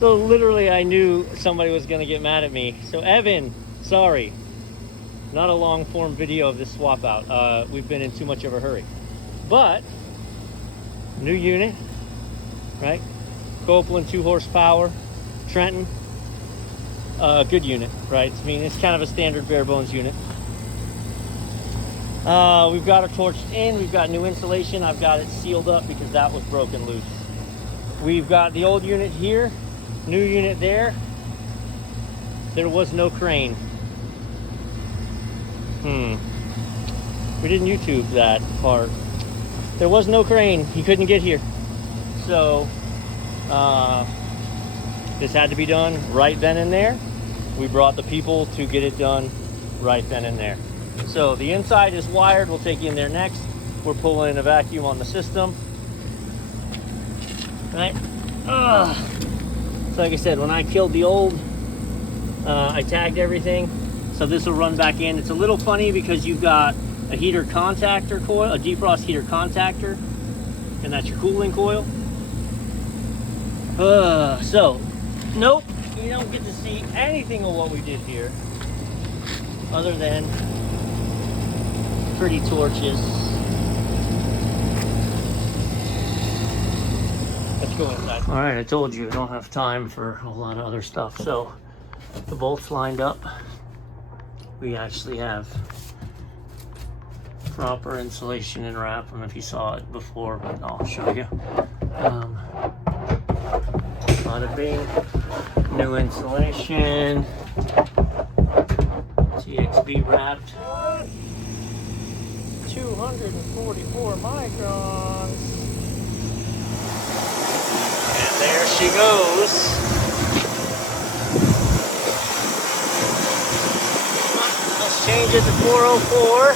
So literally I knew somebody was gonna get mad at me. So Evan, sorry. Not a long form video of this swap out. We've been in too much of a hurry. But, new unit, right? Copeland 2 horsepower, Trenton. Good unit, right? I mean, it's kind of a standard bare bones unit. We've got it torched in, we've got new insulation. I've got it sealed up because that was broken loose. We've got the old unit here, new unit there. There was no crane. We didn't YouTube that part. There was no crane, he couldn't get here. So, this had to be done right then and there. We brought the people to get it done right then and there. So the inside is wired, we'll take you in there next. We're pulling a vacuum on the system. Right? So like I said, when I killed the old, I tagged everything. So this will run back in. It's a little funny because you've got a heater contactor coil, a defrost heater contactor, and that's your cooling coil. So, nope, you don't get to see anything of what we did here other than pretty torches. Let's go inside. All right, I told you I don't have time for a lot of other stuff. So the bolts lined up. We actually have proper insulation and wrap. I don't know if you saw it before, but I'll show you. Bada bing, new insulation, TXB wrapped, 244 microns, and there she goes. Let's change it to 404.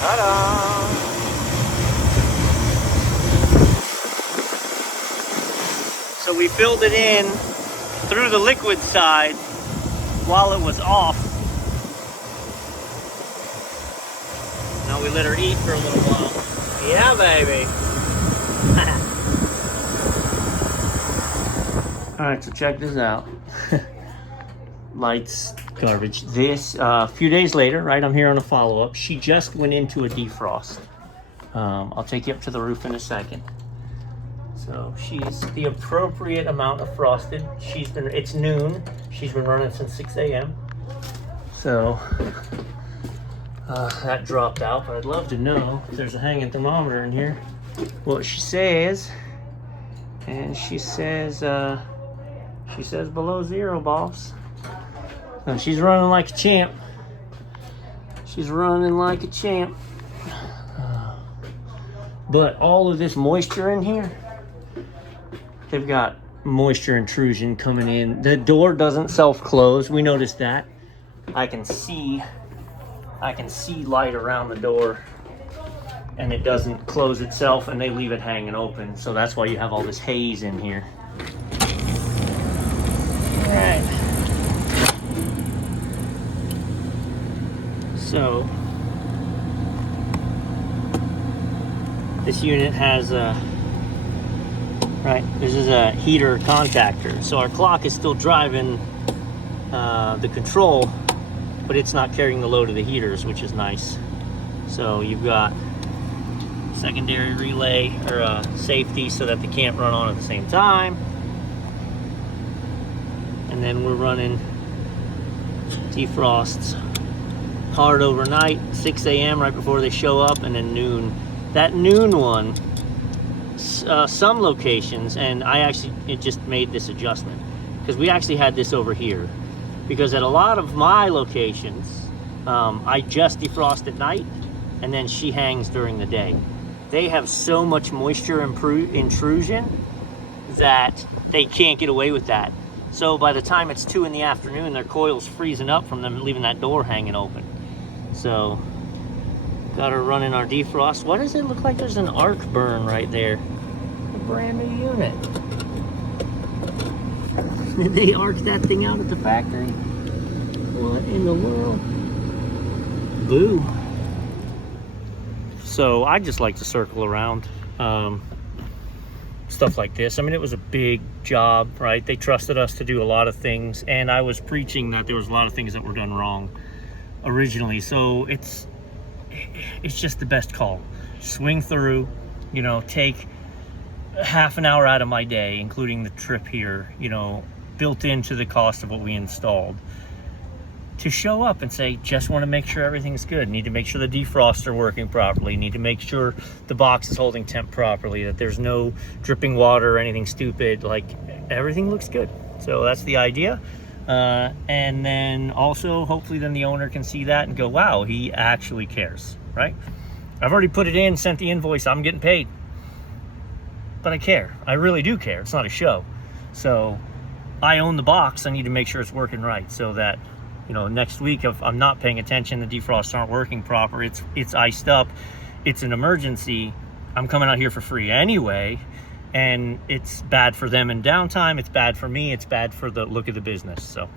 Ta-da! So we filled it in through the liquid side while it was off. Now we let her eat for a little while. Yeah, baby. All right, so check this out. Lights, garbage. This, a few days later, right, I'm here on a follow-up. She just went into a defrost. I'll take you up to the roof in a second. So she's the appropriate amount of frosted. It's noon. She's been running since 6 a.m. So that dropped out, but I'd love to know if there's a hanging thermometer in here, what she says. And she says below zero, boss. She's running like a champ. She's running like a champ. But all of this moisture in here, they've got moisture intrusion coming in. The door doesn't self-close. We noticed that. I can see light around the door, and it doesn't close itself, and they leave it hanging open. So that's why you have all this haze in here. All right. So this unit has this is a heater contactor. So our clock is still driving the control, but it's not carrying the load of the heaters, which is nice. So you've got secondary relay or safety so that they can't run on at the same time. And then we're running defrosts hard overnight, 6 a.m. right before they show up, and then noon. That noon one, some locations, and it just made this adjustment because we actually had this over here, because at a lot of my locations, I just defrost at night and then she hangs during the day. They have so much moisture intrusion that they can't get away with that. So by the time it's 2 in the afternoon, their coil's freezing up from them leaving that door hanging open. So, got her running our defrost. What does it look like? There's an arc burn right there. A brand new unit. Did they arc that thing out at the factory? What in the world? Boo. So, I just like to circle around. stuff like this. I mean, it was a big job, right? They trusted us to do a lot of things, and I was preaching that there was a lot of things that were done wrong originally. So it's just the best call. Swing through, you know, take half an hour out of my day, including the trip here, you know, built into the cost of what we installed, to show up and say, just want to make sure everything's good. Need to make sure the defroster working properly. Need to make sure the box is holding temp properly, that there's no dripping water or anything stupid. Like, everything looks good. So that's the idea. And then also, hopefully then the owner can see that and go, wow, he actually cares, right? I've already put it in, sent the invoice, I'm getting paid. But I care. I really do care. It's not a show. So I own the box. I need to make sure it's working right, so that, you know, next week if I'm not paying attention, the defrosts aren't working proper, it's iced up, it's an emergency, I'm coming out here for free anyway, and it's bad for them in downtime, it's bad for me, it's bad for the look of the business. So